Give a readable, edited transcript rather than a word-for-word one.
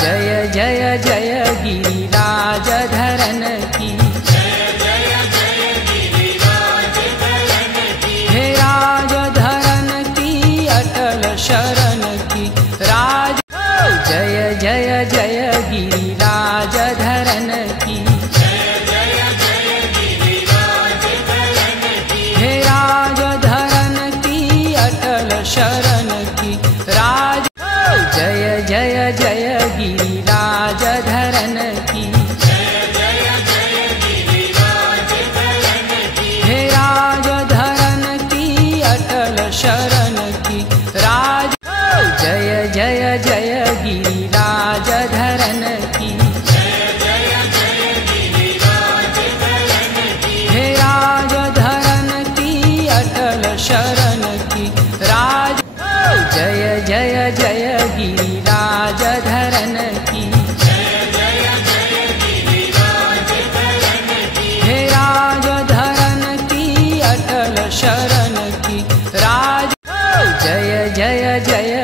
जय जय जय गिरिराज धरन की, हे राज धरन की अटल शरण की राज। जय जय जय गिरिराज धरन की, हे राज धरन की अटल शरण की राज। जय जय जय गिरिराज धरन की, हे राज धरन की अटल शरण की राज। जय जय जय गिरिराज धरन की, हे राज धरन की अटल शरण की राज। जय जय जय गिरिराज धरन की, हे राज धरन की अटल शरण की राज। जय जय जय